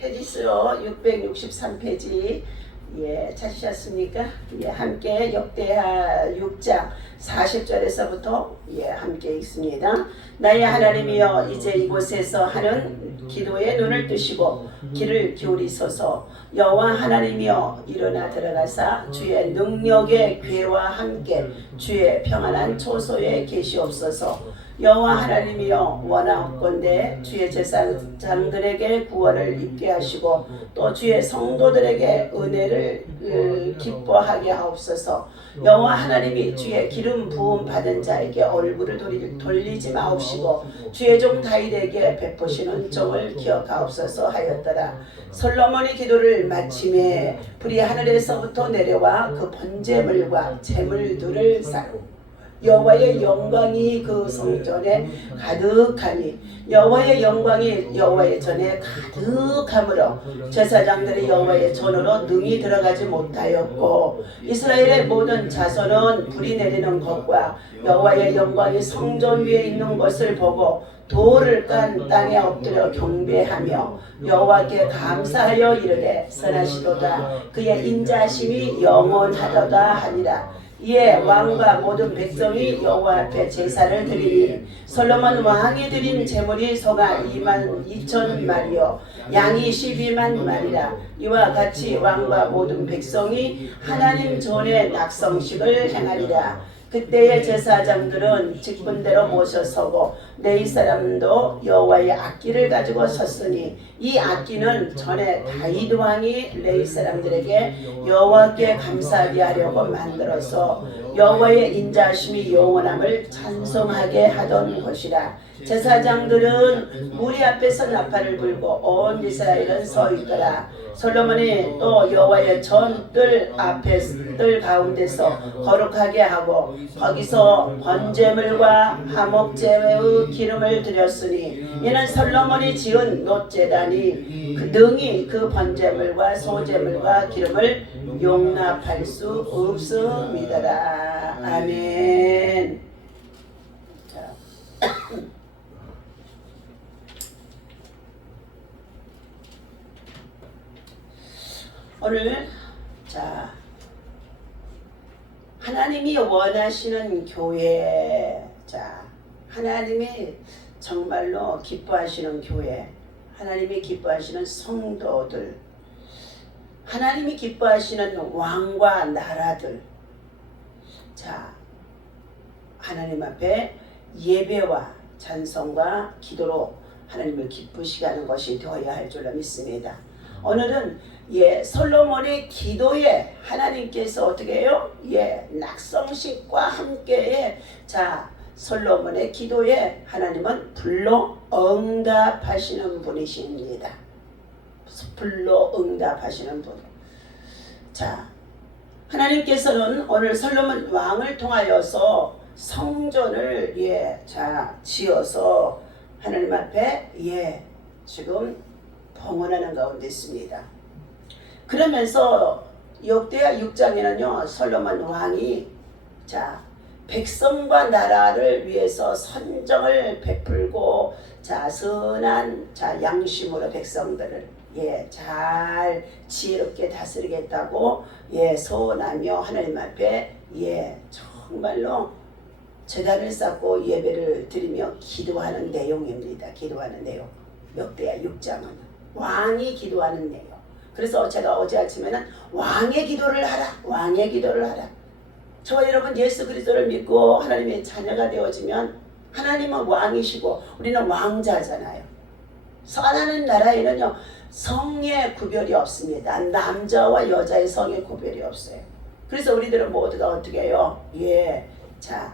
페이지 수로 663페이지 찾으셨습니까? 함께 역대하 6장 40절에서부터 함께 읽습니다. 나의 하나님이여 이제 이곳에서 하는 기도에 눈을 뜨시고 귀를 기울이소서. 여호와 하나님이여 일어나 들어가사 주의 능력의 괴와 함께 주의 평안한 초소에 계시옵소서. 여호와 하나님이여 원하옵건대 주의 제사장들에게 구원을 입게 하시고 또 주의 성도들에게 은혜를 기뻐하게 하옵소서. 여호와 하나님이 주의 기름 부음 받은 자에게 얼굴을 돌리지 마옵시고 주의 종 다윗에게 베푸시는 종을 기억하옵소서 하였더라. 솔로몬이 기도를 마침에 불이 하늘에서부터 내려와 그 번제물과 제물들을 여호와의 영광이 그 성전에 가득하니 여호와의 영광이 여호와의 전에 가득함으로 제사장들이 여호와의 전으로 능히 들어가지 못하였고 이스라엘의 모든 자손은 불이 내리는 것과 여호와의 영광이 성전 위에 있는 것을 보고 돌을 깐 땅에 엎드려 경배하며 여호와께 감사하여 이르되 선하시도다 그의 인자하심이 영원하도다 하니라. 이에 왕과 모든 백성이 여호와 앞에 제사를 드리니 솔로몬 왕이 드린 제물이 소가 22,000마리요 양이 12만마리라. 이와 같이 왕과 모든 백성이 하나님 전에 낙성식을 행하리라. 그때의 제사장들은 직분대로 모셔서고 레위 사람도 여호와의 악기를 가지고 섰으니 이 악기는 전에 다윗 왕이 레위 사람들에게 여호와께 감사하게 하려고 만들어서 여호와의 인자하심이 영원함을 찬송하게 하던 것이라. 제사장들은 무리 앞에서 나팔을 불고 온 이스라엘은 서 있더라. 솔로몬이 또 여호와의 전뜰 앞에 뜰 가운데서 거룩하게 하고 거기서 번제물과 화목제의 기름을 드렸으니 이는 솔로몬이 지은 놋제단이 능히 그 번제물과 소제물과 기름을 용납할 수 없음이더라. 아멘. 오늘 하나님이 원하시는 교회, 하나님이 정말로 기뻐하시는 교회, 하나님이 기뻐하시는 성도들, 하나님이 기뻐하시는 왕과 나라들, 하나님 앞에 예배와 찬송과 기도로 하나님을 기쁘시게 하는 것이 되어야 할 줄로 믿습니다. 오늘은 솔로몬의 기도에 하나님께서 어떻게 해요? 낙성식과 함께 솔로몬의 기도에 하나님은 불로 응답하시는 분이십니다. 불로 응답하시는 분. 하나님께서는 오늘 솔로몬 왕을 통하여서 성전을 지어서 하나님 앞에 지금 봉헌하는 가운데 있습니다. 그러면서 역대하 6장에는요 솔로몬 왕이 백성과 나라를 위해서 선정을 베풀고 선한 양심으로 백성들을 잘 지혜롭게 다스리겠다고 소원하며 하나님 앞에 정말로 제단을 쌓고 예배를 드리며 기도하는 내용입니다. 기도하는 내용. 역대하 6장은 왕이 기도하는 내용. 그래서 제가 어제 아침에는 왕의 기도를 하라. 왕의 기도를 하라. 저와 여러분 예수 그리스도를 믿고 하나님의 자녀가 되어지면 하나님은 왕이시고 우리는 왕자잖아요. 선하는 나라에는요 성의 구별이 없습니다. 남자와 여자의 성의 구별이 없어요. 그래서 우리들은 모두가 어떻게 해요?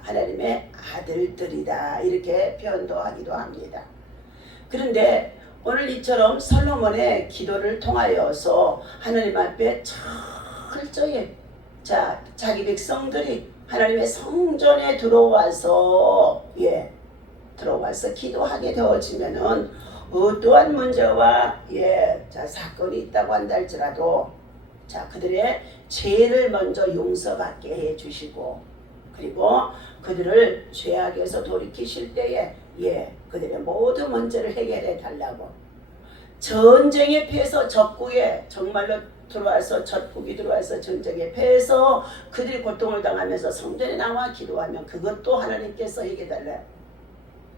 하나님의 아들들이다 이렇게 표현도 하기도 합니다. 그런데 오늘 이처럼 솔로몬의 기도를 통하여서 하나님 앞에 철저히 자기 백성들이 하나님의 성전에 들어와서 기도하게 되어지면은 어떠한 문제와 사건이 있다고 한다 할지라도 그들의 죄를 먼저 용서받게 해 주시고 그리고 그들을 죄악에서 돌이키실 때에 그들의 모든 문제를 해결해 달라고 전쟁에 패해서 적국에 정말로 들어와서 적국이 들어와서 전쟁에 패해서 그들이 고통을 당하면서 성전에 나와 기도하면 그것도 하나님께서 해결달래요.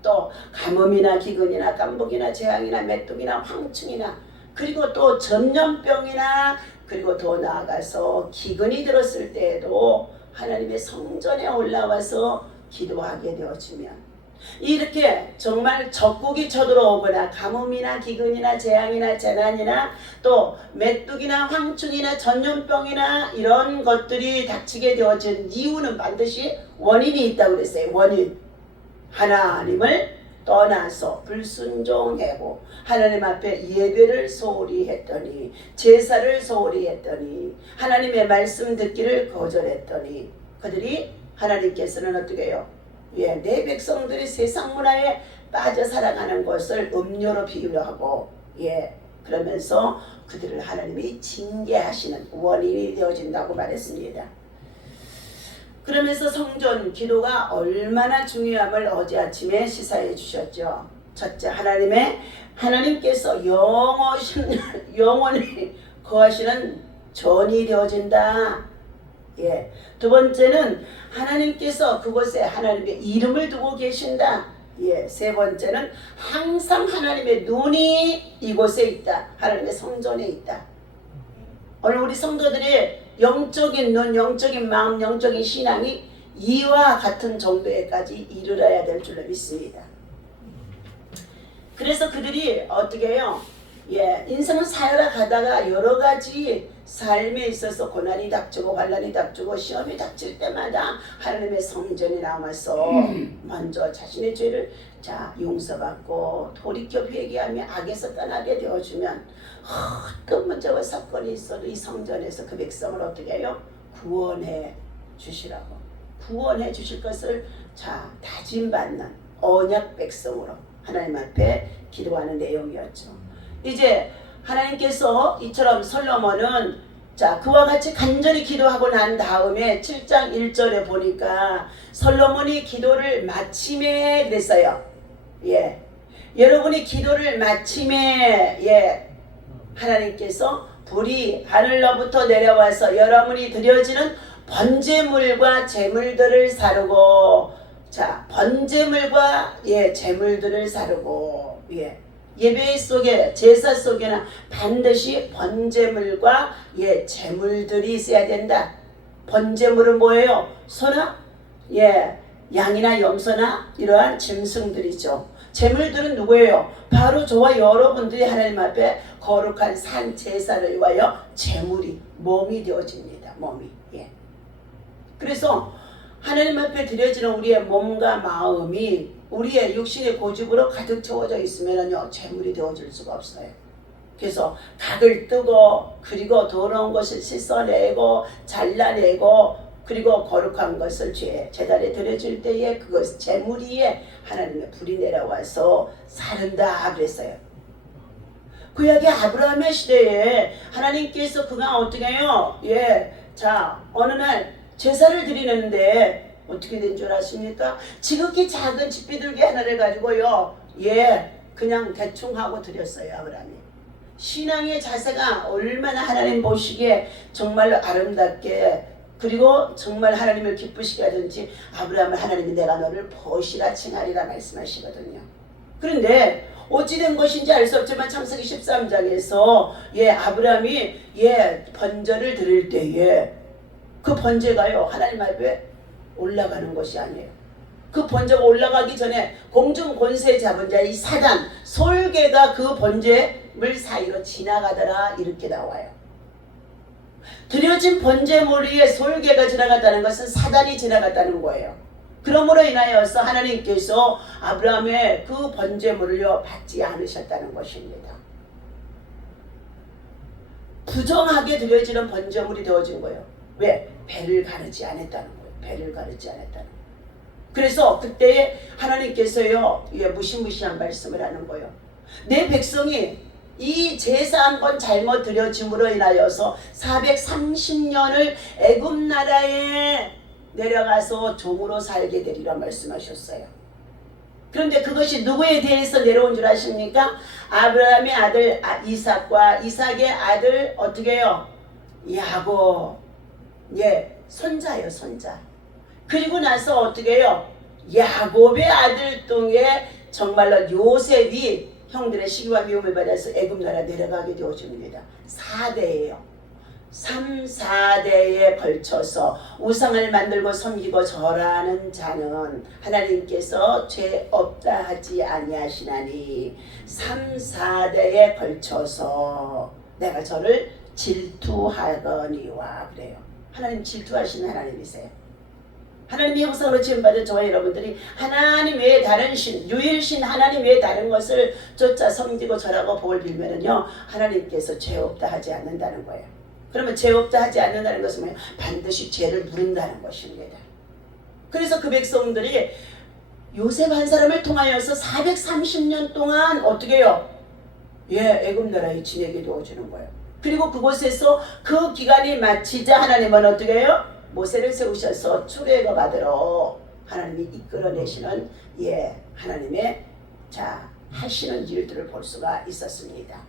또 가뭄이나 기근이나 깜복이나 재앙이나 메뚜기나 황충이나 그리고 또 전염병이나 그리고 더 나아가서 기근이 들었을 때에도 하나님의 성전에 올라와서 기도하게 되어지면 이렇게 정말 적국이 쳐들어오거나 가뭄이나 기근이나 재앙이나 재난이나 또 메뚜기나 황충이나 전염병이나 이런 것들이 닥치게 되어진 이유는 반드시 원인이 있다고 그랬어요. 원인. 하나님을 떠나서 불순종하고 하나님 앞에 예배를 소홀히 했더니 제사를 소홀히 했더니 하나님의 말씀 듣기를 거절했더니 그들이 하나님께서는 어떻게 해요? 내 백성들이 세상 문화에 빠져 살아가는 것을 음료로 비유를 하고 그러면서 그들을 하나님이 징계하시는 원인이 되어진다고 말했습니다. 그러면서 성전 기도가 얼마나 중요함을 어제 아침에 시사해 주셨죠. 첫째, 하나님께서 영원히 거하시는 전이 되어진다. 두 번째는 하나님께서 그곳에 하나님의 이름을 두고 계신다. 세 번째는 항상 하나님의 눈이 이곳에 있다. 하나님의 성전에 있다. 오늘 우리 성도들이 영적인 눈, 영적인 마음, 영적인 신앙이 이와 같은 정도에까지 이르러야 될 줄로 믿습니다. 그래서 그들이 어떻게 해요? 인생을 살아 가다가 여러 가지 삶에 있어서 고난이 닥치고 환난이 닥치고 시험이 닥칠 때마다 하나님의 성전에 나와서 먼저 자신의 죄를 용서받고 돌이켜 회개하며 악에서 떠나게 되어주면 어떤 문제와 사건이 있어도 이 성전에서 그 백성을 어떻게 해요? 구원해 주시라고. 구원해 주실 것을 다짐받는 언약 백성으로 하나님 앞에 기도하는 내용이었죠. 이제 하나님께서 이처럼 솔로몬은 그와 같이 간절히 기도하고 난 다음에 7장 1절에 보니까 솔로몬이 기도를 마침에 그랬어요. 여러분이 기도를 마침에 하나님께서 불이 하늘로부터 내려와서 여러분이 드려지는 번제물과 제물들을 사르고 번제물과 제물들을 사르고 예배 속에 제사 속에는 반드시 번제물과 제물들이 있어야 된다. 번제물은 뭐예요? 소나 양이나 염소나 이러한 짐승들이죠. 제물들은 누구예요? 바로 저와 여러분들이 하나님 앞에 거룩한 산 제사를 위하여 제물이 몸이 되어집니다. 몸이. 그래서 하나님 앞에 드려지는 우리의 몸과 마음이 우리의 육신의 고집으로 가득 채워져 있으면요 제물이 되어질 수가 없어요. 그래서 각을 뜨고 그리고 더러운 것을 씻어내고 잘라내고 그리고 거룩한 것을 제단에 드려질 때에 그것 제물 위에 하나님의 불이 내려와서 사른다 그랬어요. 구약의 아브라함의 시대에 하나님께서 그가 어떻게 해요? 어느 날 제사를 드리는데 어떻게 된 줄 아십니까? 지극히 작은 집비둘기 하나를 가지고요. 그냥 대충 하고 드렸어요. 아브라함이. 신앙의 자세가 얼마나 하나님 보시기에 정말로 아름답게 그리고 정말 하나님을 기쁘시게 하든지 아브라함은 하나님이 내가 너를 벗이라 칭하리라 말씀하시거든요. 그런데 어찌된 것인지 알 수 없지만 창세기 13장에서 아브라함이 번제를 드릴 때에 그 번제가요 하나님 앞에 올라가는 것이 아니에요. 그 번제가 올라가기 전에 공중 권세 잡은 자 이 사단 솔개가 그 번제물 사이로 지나가더라 이렇게 나와요. 드려진 번제물 위에 솔개가 지나갔다는 것은 사단이 지나갔다는 거예요. 그러므로 인하여서 하나님께서 아브라함의 그 번제물을요 받지 않으셨다는 것입니다. 부정하게 드려지는 번제물이 되어진 거예요. 왜? 배를 가르지 않았다는 거예요. 배를 가르지 않았다는 거예요. 그래서 그때 하나님께서요 무시무시한 말씀을 하는 거예요. 내 백성이 이 제사 한 번 잘못 드려짐으로 인하여서 430년을 애굽 나라에 내려가서 종으로 살게 되리라 말씀하셨어요. 그런데 그것이 누구에 대해서 내려온 줄 아십니까? 아브라함의 아들 이삭과 이삭의 아들 어떻게 해요? 야곱. 예, 손자예요, 손자. 그리고 나서 어떻게 해요? 야곱의 아들 중에 정말로 요셉이 형들의 시기와 미움을 받아서 애굽 나라 내려가게 되어줍니다. 4대예요. 3, 4대에 걸쳐서 우상을 만들고 섬기고 절하는 자는 하나님께서 죄 없다 하지 아니하시나니 3, 4대에 걸쳐서 내가 저를 질투하거니와 그래요. 하나님 질투하시는 하나님이세요. 하나님의 형상으로 지음받은 저와 여러분들이 하나님 외에 다른 신, 유일신 하나님 외에 다른 것을 쫓아 섬기고 절하고 복을 빌면은요, 하나님께서 죄 없다 하지 않는다는 거예요. 그러면 죄 없다 하지 않는다는 것은 뭐예요? 반드시 죄를 물은다는 것입니다. 그래서 그 백성들이 요셉 한 사람을 통하여서 430년 동안 어떻게 해요? 예, 애굽 나라에 지내게 도와주는 거예요. 그리고 그곳에서 그 기간이 마치자 하나님은 어떻게 해요? 모세를 세우셔서 출애굽 받으러 하나님이 이끌어내시는 하나님의 하시는 일들을 볼 수가 있었습니다.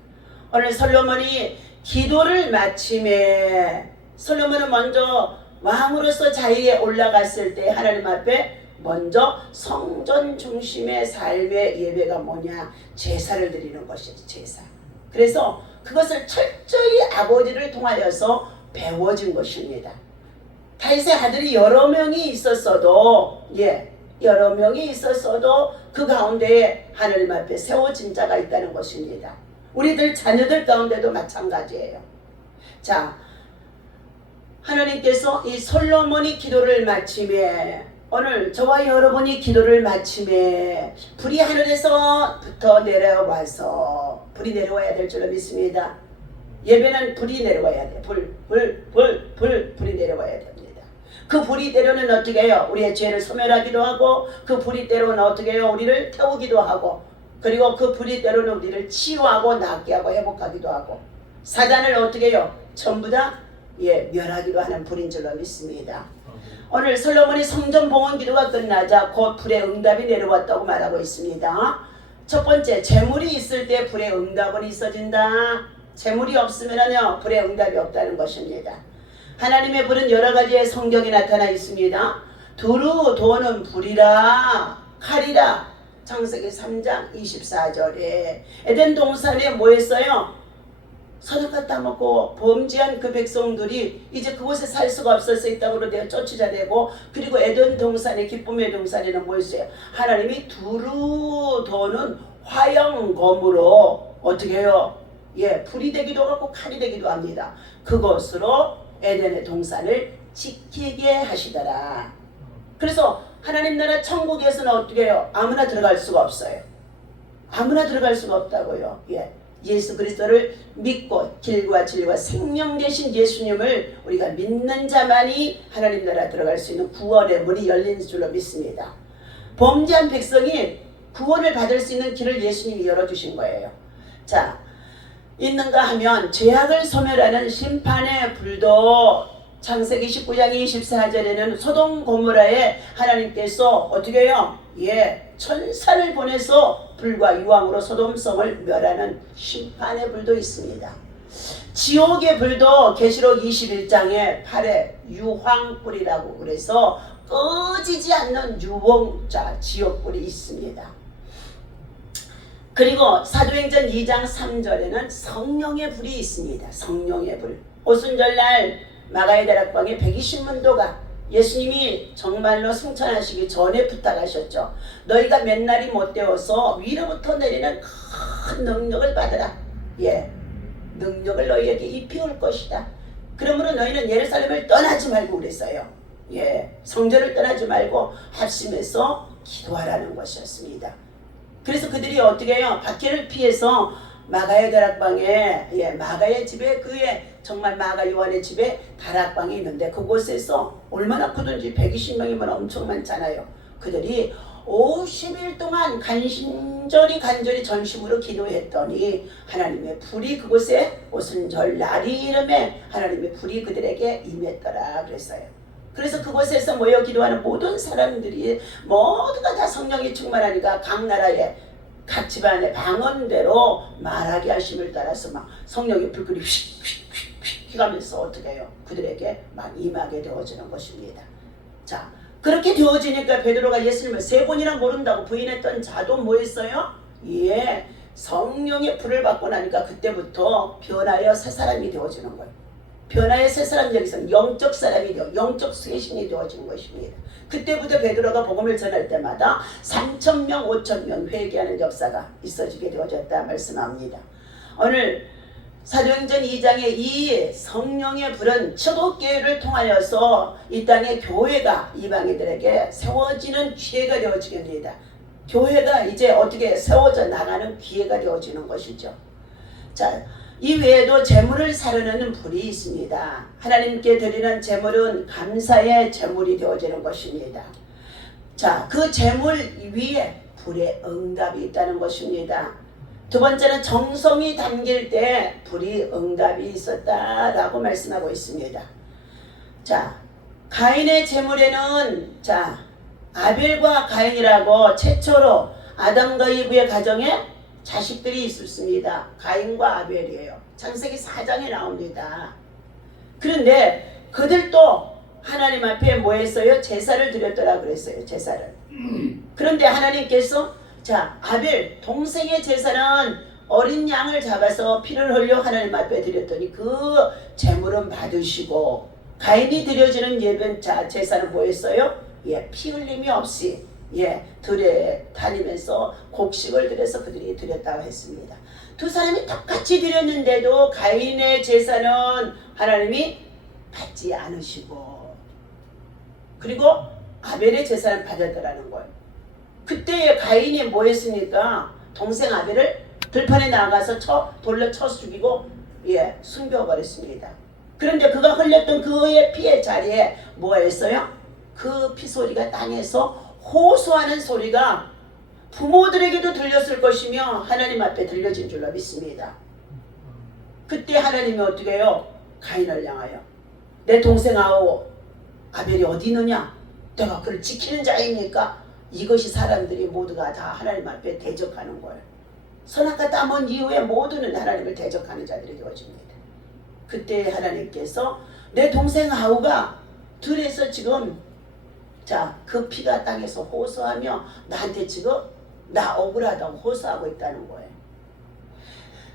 오늘 솔로몬이 기도를 마침에 솔로몬은 먼저 왕으로서 자리에 올라갔을 때 하나님 앞에 먼저 성전 중심의 삶의 예배가 뭐냐? 제사를 드리는 것이죠. 제사. 그래서 그것을 철저히 아버지를 통하여서 배워진 것입니다. 다윗의 아들이 여러 명이 있었어도 여러 명이 있었어도 그 가운데에 하나님 앞에 세워진 자가 있다는 것입니다. 우리들 자녀들 가운데도 마찬가지예요. 자, 하나님께서 이 솔로몬이 기도를 마침에 오늘 저와 여러분이 기도를 마침에 불이 하늘에서부터 내려와서 불이 내려와야 될 줄로 믿습니다. 예배는 불이 내려와야 돼. 불이 내려와야 됩니다. 그 불이 때로는 어떻게 해요? 우리의 죄를 소멸하기도 하고 그 불이 때로는 어떻게 해요? 우리를 태우기도 하고 그리고 그 불이 때로는 우리를 치유하고 낫게 하고 회복하기도 하고 사단을 어떻게 해요? 전부 다 멸하기도 하는 불인 줄로 믿습니다. 오늘 솔로몬이 성전 봉헌 기도가 끝나자 곧 불의 응답이 내려왔다고 말하고 있습니다. 첫 번째, 재물이 있을 때 불의 응답은 있어진다. 재물이 없으면요 불의 응답이 없다는 것입니다. 하나님의 불은 여러 가지의 성경에 나타나 있습니다. 두루 도는 불이라 칼이라 창세기 3장 24절에 에덴 동산에 뭐 했어요? 선악과 따먹고 범죄한 그 백성들이 이제 그곳에 살 수가 없어서 이 땅으로 내가 쫓으자 되고 그리고 에덴 동산의 기쁨의 동산에는 뭐였어요? 하나님이 두루 도는 화영검으로 어떻게 해요? 불이 되기도 하고 칼이 되기도 합니다. 그것으로 에덴의 동산을 지키게 하시더라. 그래서 하나님 나라 천국에서는 어떻게 해요? 아무나 들어갈 수가 없어요. 아무나 들어갈 수가 없다고요. 예수 그리스도를 믿고 길과 진리와 생명 되신 예수님을 우리가 믿는 자만이 하나님 나라 들어갈 수 있는 구원의 문이 열린 줄로 믿습니다. 범죄한 백성이 구원을 받을 수 있는 길을 예수님이 열어주신 거예요. 자, 있는가 하면 죄악을 소멸하는 심판의 불도 창세기 19장 24절에는 소돔 고모라에 하나님께서 어떻게 해요? 천사를 보내서 불과 유황으로 소돔성을 멸하는 심판의 불도 있습니다. 지옥의 불도 계시록 21장에 8에 유황불이라고 그래서 꺼지지 않는 유봉자 지옥불이 있습니다. 그리고 사도행전 2장 3절에는 성령의 불이 있습니다. 성령의 불. 오순절날 마가의 다락방에 120문도가 예수님이 정말로 승천하시기 전에 부탁하셨죠. 너희가 몇 날이 못 되어서 위로부터 내리는 큰 능력을 받으라. 능력을 너희에게 입혀올 것이다. 그러므로 너희는 예루살렘을 떠나지 말고 그랬어요. 성전을 떠나지 말고 합심해서 기도하라는 것이었습니다. 그래서 그들이 어떻게 해요? 박해를 피해서 마가의 다락방에 마가의 집에 그의 정말 마가 요한의 집에 다락방이 있는데 그곳에서 얼마나 크든지 120명이면 엄청 많잖아요. 그들이 50일 동안 간절히 전심으로 기도했더니 하나님의 불이 그곳에 오순절 날이 이름에 하나님의 불이 그들에게 임했더라 그랬어요. 그래서 그곳에서 모여 기도하는 모든 사람들이 모두가 다 성령이 충만하니까 각 나라에 각 집안의 방언대로 말하게 하심을 따라서 막 성령의 불길이 휙휙휙휙 가면서 어떻게 해요? 그들에게 막 임하게 되어지는 것입니다. 자, 그렇게 되어지니까 베드로가 예수님을 3번이나 모른다고 부인했던 자도 뭐 했어요? 예, 성령의 불을 받고 나니까 그때부터 변하여 새 사람이 되어지는 거예요. 변화의 새 사람, 여기서는 영적 사람이 되어 영적 쇄신이 되어지는 것입니다. 그때부터 베드로가 복음을 전할 때마다 3,000명, 5,000명 회개하는 역사가 있어지게 되어졌다 말씀합니다. 오늘 사도행전 2장의 이 성령의 불은 초대교회를 통하여서 이 땅의 교회가 이방인들에게 세워지는 기회가 되어지게 됩니다. 교회가 이제 어떻게 세워져 나가는 기회가 되어지는 것이죠. 자, 이 외에도 제물을 사르는 불이 있습니다. 하나님께 드리는 제물은 감사의 제물이 되어지는 것입니다. 자, 그 제물 위에 불의 응답이 있다는 것입니다. 두 번째는 정성이 담길 때 불이 응답이 있었다라고 말씀하고 있습니다. 자, 가인의 제물에는 자, 아벨과 가인이라고 최초로 아담과 이브의 가정에 자식들이 있었습니다. 가인과 아벨이에요. 창세기 4장에 나옵니다. 그런데 그들도 하나님 앞에 뭐 했어요? 제사를 드렸더라 그랬어요. 제사를. 그런데 하나님께서 자, 아벨 동생의 제사는 어린 양을 잡아서 피를 흘려 하나님 앞에 드렸더니 그 제물은 받으시고 가인이 드려지는 예배 제사는 뭐 했어요? 예, 피 흘림이 없이 예, 들에 다니면서 곡식을 드려서 그들이 드렸다고 했습니다. 두 사람이 똑같이 드렸는데도 가인의 제사는 하나님이 받지 않으시고 그리고 아벨의 제사는 받았더라는 거예요. 그때 가인이 뭐 했습니까? 동생 아벨을 들판에 나가서 돌로 쳐서 죽이고 예, 숨겨버렸습니다. 그런데 그가 흘렸던 그의 피의 자리에 뭐 했어요? 그 피 소리가 땅에서 호소하는 소리가 부모들에게도 들렸을 것이며 하나님 앞에 들려진 줄로 믿습니다. 그때 하나님이 어떻게 해요? 가인을 향하여 내 동생아오 아벨이 어디 있느냐? 내가 그를 지키는 자이니까 이것이 사람들이 모두가 다 하나님 앞에 대적하는 거예요. 선악과 땀은 이후에 모두는 하나님을 대적하는 자들이 되어집니다. 그때 하나님께서 내 동생 아우가 들에서 지금 자, 그 피가 땅에서 호소하며 나한테 지금 나 억울하다고 호소하고 있다는 거예요.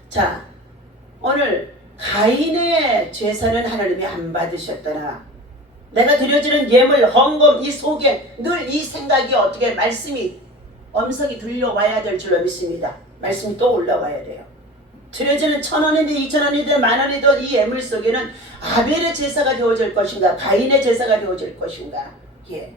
자, 오늘 가인의 제사는 하나님이 안 받으셨더라. 내가 드려지는 예물, 헌금 이 속에 늘 이 생각이 어떻게 말씀이 음성이 들려와야 될 줄로 믿습니다. 말씀이 또 올라와야 돼요. 드려지는 1,000원이든 2,000원이든 10,000원이든 이 예물 속에는 아벨의 제사가 되어질 것인가 가인의 제사가 되어질 것인가. 예.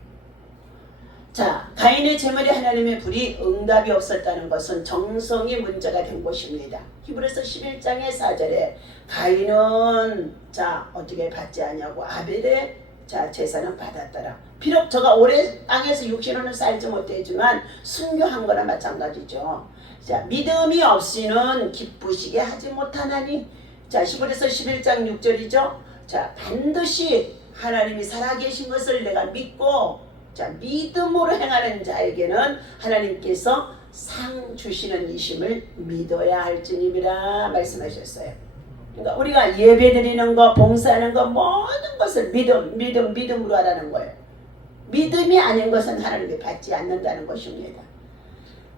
자, 가인의 제물에 하나님의 불이 응답이 없었다는 것은 정성이 문제가 된 것입니다. 히브리서 11장의 4절에 가인은 자 어떻게 받지 않냐고 아벨의 자 제사는 받았더라. 비록 저가 오래 땅에서 육신으로는 살지 못했지만 순교한 거나 마찬가지죠. 자, 믿음이 없이는 기쁘시게 하지 못하나니 자 히브리서 11장 6절이죠. 자, 반드시 하나님이 살아계신 것을 내가 믿고 자, 믿음으로 행하는 자에게는 하나님께서 상 주시는 이심을 믿어야 할지니라 말씀하셨어요. 그러니까 우리가 예배 드리는 거, 봉사하는 거 모든 것을 믿음으로 하라는 거예요. 믿음이 아닌 것은 하나님이 받지 않는다는 것입니다.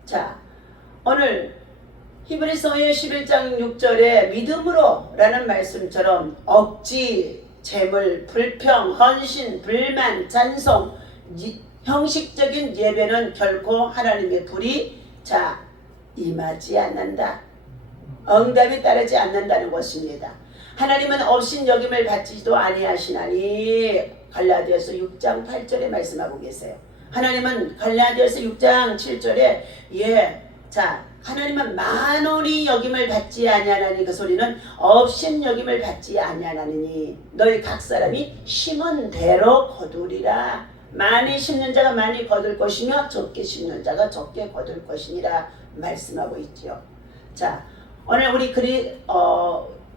자, 오늘 히브리서의 11장 6절에 믿음으로 라는 말씀처럼 억지, 재물, 불평, 헌신, 불만, 찬송 형식적인 예배는 결코 하나님의 불이 자 임하지 않는다. 응답이 따르지 않는다는 것입니다. 하나님은 업신여김을 받지도 아니하시나니 갈라디아서 6장 8절에 말씀하고 계세요. 하나님은 갈라디아서 6장 7절에 자 하나님은 만원이 여김을 받지 아니하나니 그 소리는 없인 여김을 받지 아니하나니 너희 각 사람이 심은 대로 거두리라. 많이 심는 자가 많이 거둘 것이며 적게 심는 자가 적게 거둘 것이니라 말씀하고 있지요. 자, 오늘 우리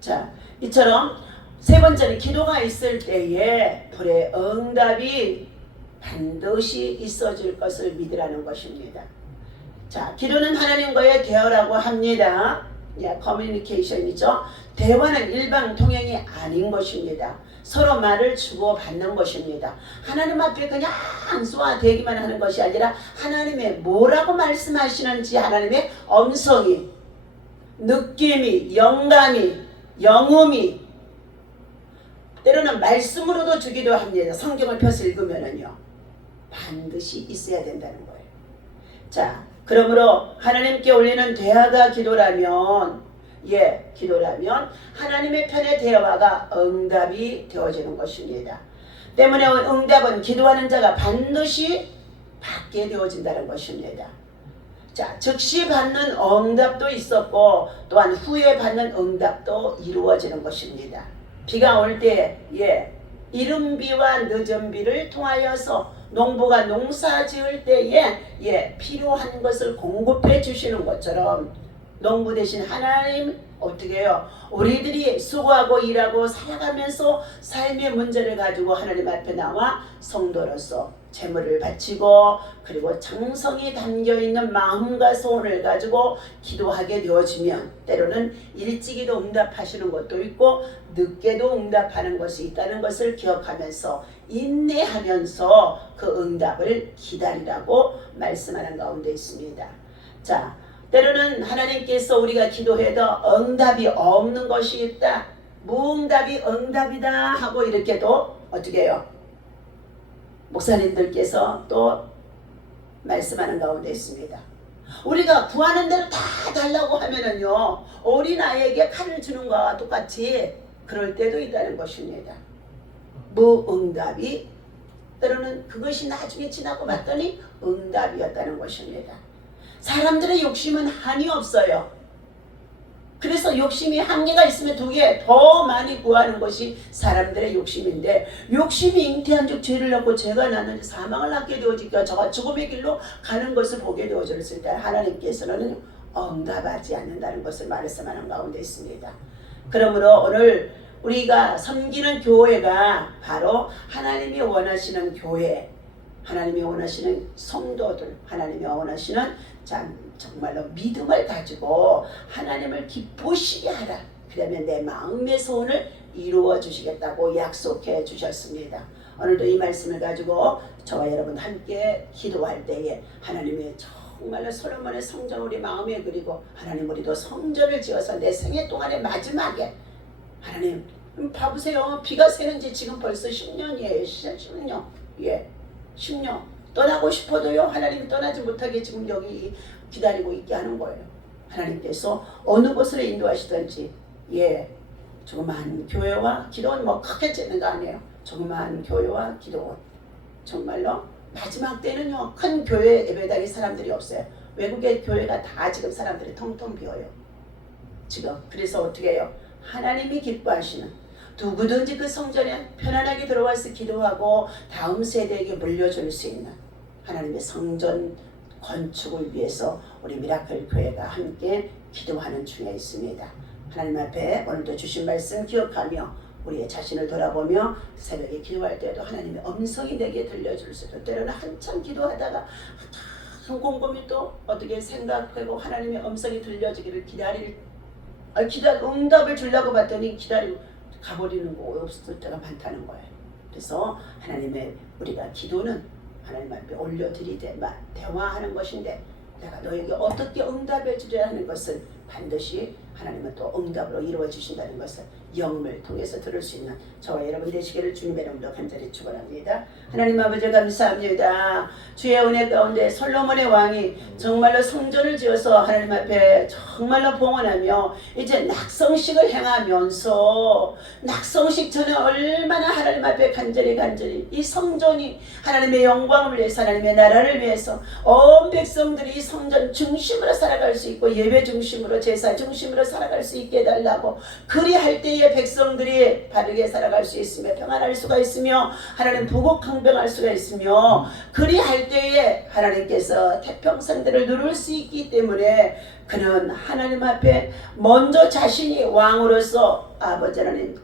자 이처럼 세 번째는 기도가 있을 때에 불의 응답이 반드시 있어질 것을 믿으라는 것입니다. 자, 기도는 하나님과의 대화라고 합니다. 커뮤니케이션이죠. 대화는 일방 통행이 아닌 것입니다. 서로 말을 주고받는 것입니다. 하나님 앞에 그냥 쏘아대기만 하는 것이 아니라 하나님의 뭐라고 말씀하시는지 하나님의 음성이, 느낌이, 영감이, 영음이 때로는 말씀으로도 주기도 합니다. 성경을 펴서 읽으면은요. 반드시 있어야 된다는 거예요. 자, 그러므로 하나님께 올리는 대화가 기도라면 기도라면 하나님의 편의 대화가 응답이 되어지는 것입니다. 때문에 응답은 기도하는 자가 반드시 받게 되어진다는 것입니다. 자, 즉시 받는 응답도 있었고 또한 후에 받는 응답도 이루어지는 것입니다. 비가 올 때 이른 비와 늦은 비를 통하여서 농부가 농사 지을 때에 필요한 것을 공급해 주시는 것처럼 농부 대신 하나님 어떻게 해요? 우리들이 수고하고 일하고 살아가면서 삶의 문제를 가지고 하나님 앞에 나와 성도로서 재물을 바치고 그리고 정성이 담겨있는 마음과 소원을 가지고 기도하게 되어지면 때로는 일찍이도 응답하시는 것도 있고 늦게도 응답하는 것이 있다는 것을 기억하면서 인내하면서 그 응답을 기다리라고 말씀하는 가운데 있습니다. 자, 때로는 하나님께서 우리가 기도해도 응답이 없는 것이 있다. 무응답이 응답이다 하고 이렇게도 어떻게 해요? 목사님들께서 또 말씀하는 가운데 있습니다. 우리가 구하는 대로 다 달라고 하면은요, 어린아이에게 칼을 주는 것과 똑같이 그럴 때도 있다는 것입니다. 무응답이 때로는 그것이 나중에 지나고 봤더니 응답이었다는 것입니다. 사람들의 욕심은 한이 없어요. 그래서 욕심이 한계가 있으면 두 개 더 많이 구하는 것이 사람들의 욕심인데 욕심이 잉태한 즉 죄를 낳고 죄가 났는지 사망을 낳게 되어지니까 저가 죽음의 길로 가는 것을 보게 되어졌을 때 하나님께서는 응답하지 않는다는 것을 말씀하는 가운데 있습니다. 그러므로 오늘 우리가 섬기는 교회가 바로 하나님이 원하시는 교회, 하나님이 원하시는 성도들, 하나님이 원하시는 정말로 믿음을 가지고 하나님을 기쁘시게 하라. 그러면 내 마음의 소원을 이루어 주시겠다고 약속해 주셨습니다. 오늘도 이 말씀을 가지고 저와 여러분 함께 기도할 때에 하나님의 정말로 솔로몬의 성전 우리 마음에 그리고 하나님 우리도 성전을 지어서 내 생애 동안의 마지막에 하나님 봐보세요. 비가 새는지 지금 벌써 10년이에요. 10년. 10년. 떠나고 싶어도요. 하나님이 떠나지 못하게 지금 여기 기다리고 있게 하는 거예요. 하나님께서 어느 곳으로 인도하시든지 조그마한 교회와 기도원 크게 짓는 거 아니에요. 조그마한 교회와 기도원. 정말로 마지막 때는요. 큰 교회 예배당에 사람들이 없어요. 외국의 교회가 다 지금 사람들이 텅텅 비어요. 지금. 그래서 어떻게 해요? 하나님이 기뻐하시는 누구든지 그 성전에 편안하게 들어와서 기도하고 다음 세대에게 물려줄 수 있는 하나님의 성전 건축을 위해서 우리 미라클 교회가 함께 기도하는 중에 있습니다. 하나님 앞에 오늘도 주신 말씀 기억하며 우리의 자신을 돌아보며 새벽에 기도할 때도 하나님의 음성이 내게 들려줄 수도 때로는 한참 기도하다가 곰곰이 또 어떻게 생각하고 하나님의 음성이 들려지기를 응답을 주려고 봤더니 기다리고 가버리는 거 없을 때가 많다는 거예요. 그래서 하나님의 우리가 기도는 하나님 앞에 올려드리되 대화하는 것인데 내가 너에게 어떻게 응답해 주려 하는 것을 반드시 하나님은 또 응답으로 이루어 주신다는 것을 영을 통해서 들을 수 있는 저와 여러분 되시기를 주님의 이름으로 간절히 축원합니다. 하나님 아버지 감사합니다. 주의 은혜 가운데 솔로몬의 왕이 정말로 성전을 지어서 하나님 앞에 정말로 봉헌하며 이제 낙성식을 행하면서 낙성식 전에 얼마나 하나님 앞에 간절히 이 성전이 하나님의 영광을 위해서 하나님의 나라를 위해서 온 백성들이 이 성전 중심으로 살아갈 수 있고 예배 중심으로 제사 중심으로 살아갈 수 있게 해달라고 그리할 때에 백성들이 바르게 살아갈 수 있으며 평안할 수가 있으며 하나님 부국강병할 수가 있으며 그리할 때에 하나님께서 태평성들을 누릴 수 있기 때문에 그는 하나님 앞에 먼저 자신이 왕으로서 아버지 하나님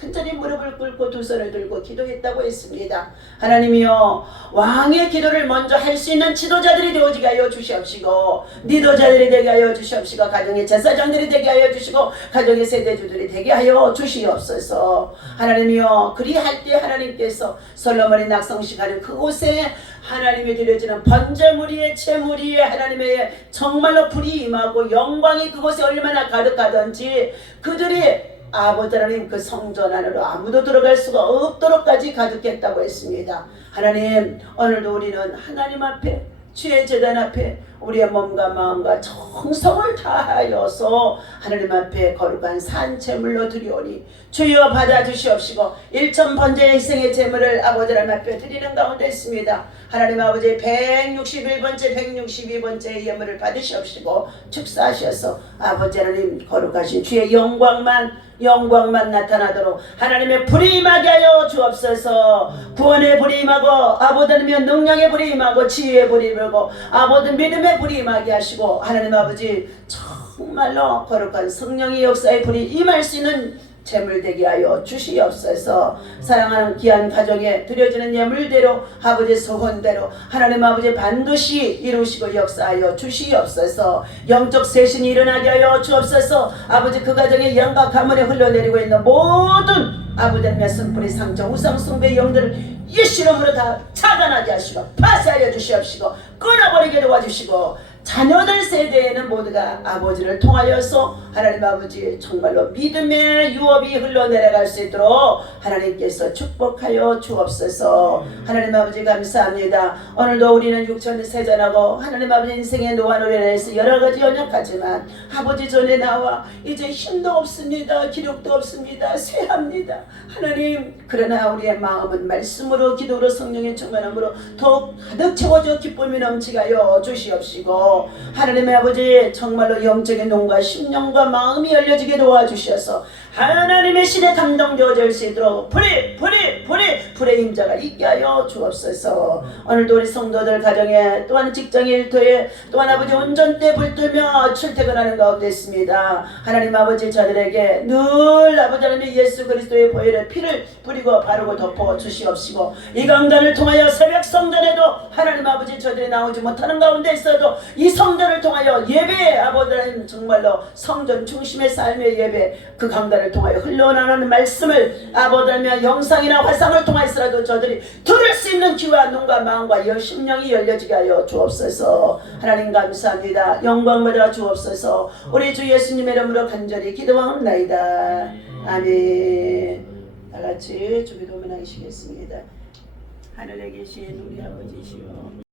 간절히 무릎을 꿇고 두 손을 들고 기도했다고 했습니다. 하나님이여, 왕의 기도를 먼저 할 수 있는 지도자들이 되어지게 하여 주시옵시고, 리더자들이 되게 하여 주시옵시고, 가정의 제사장들이 되게 하여 주시고, 가정의 세대주들이 되게 하여 주시옵소서. 하나님이여, 그리할 때 하나님께서 솔로몬이 낙성식하는 그곳에 하나님이 드려지는 번제무리에 제무리에 하나님의 정말로 불이 임하고 영광이 그곳에 얼마나 가득하던지 그들이 아버지 하나님 그 성전 안으로 아무도 들어갈 수가 없도록까지 가득했다고 했습니다. 하나님, 오늘도 우리는 하나님 앞에 주의 제단 앞에 우리의 몸과 마음과 정성을 다하여서 하나님 앞에 거룩한 산제물로 드리오니 주여 받아주시옵시고 일천 번제의 희생의 제물을 아버지 하나님 앞에 드리는 가운데 있습니다. 하나님 아버지 161번째 162번째의 예물을 받으시옵시고 축사하셔서 아버지 하나님 거룩하신 주의 영광만 나타나도록 하나님의 불이 임하게 하여 주옵소서. 구원의 불이 임하고 아버지 하나님의 능력의 불이 임하고 지혜의 불이 임하고 아버지 믿음의 불이 임하게 하시고 하나님 아버지 정말로 거룩한 성령의 역사의 불이 임할 수 있는 제물 되게 하여 주시옵소서. 사랑하는 귀한 가정에 드려지는 예물대로 아버지 소원대로 하나님 아버지 반드시 이루시고 역사하여 주시옵소서. 영적 쇄신이 일어나게 하여 주옵소서. 아버지 그 가정에 영과 가문에 흘러내리고 있는 모든 아버지 하나님의 쓴뿌리 상처 우상 숭배 영들을 예수 이름으로 다 차단하게 하시고 파쇄하여 주시옵시고 끊어버리게 도와주시고 자녀들 세대에는 모두가 아버지를 통하여서 하나님 아버지 정말로 믿음의 유업이 흘러내려갈 수 있도록 하나님께서 축복하여 주옵소서. 하나님 아버지 감사합니다. 오늘도 우리는 육천을 세잔하고 하나님 아버지 인생의 노안으로 인해서 여러가지 연약하지만 아버지 전에 나와 이제 힘도 없습니다. 기력도 없습니다. 쇠합니다. 하나님, 그러나 우리의 마음은 말씀으로 기도로 성령의 충만함으로 더욱 가득 채워져 기쁨이 넘치게 하여 주시옵시고 하나님의 아버지 정말로 영적인 눈과 심령과 마음이 열려지게 도와주셔서 하나님의 신에 감동되어질 수 있도록 불의 임자가 있게 하여 주옵소서. 오늘도 우리 성도들 가정에 또한 직장 일터에 또한 아버지 운전대 불뜨며 출퇴근하는 가운데 있습니다. 하나님 아버지 저들에게 늘 아버지 하나님의 예수 그리스도의 보혈의 피를 뿌리고 바르고 덮어 주시옵시고 이 강단을 통하여 새벽 성전에도 하나님 아버지 저들이 나오지 못하는 가운데 있어도 이 성전을 통하여 예배 아버지 하나님 정말로 성전 중심의 삶의 예배 그 강단을 통하여 흘러나가는 말씀을 아버지 하나님 영상이나 화상을 통하여서라도 저들이 들을 수 있는 귀와 눈과 마음과 심령이 열려지게 하여 주옵소서. 하나님 감사합니다. 영광 받아 주옵소서. 우리 주 예수님의 이름으로 간절히 기도하옵나이다. 아멘. 다같이 주기도문하시겠습니다. 하늘에 계신 우리 아버지시여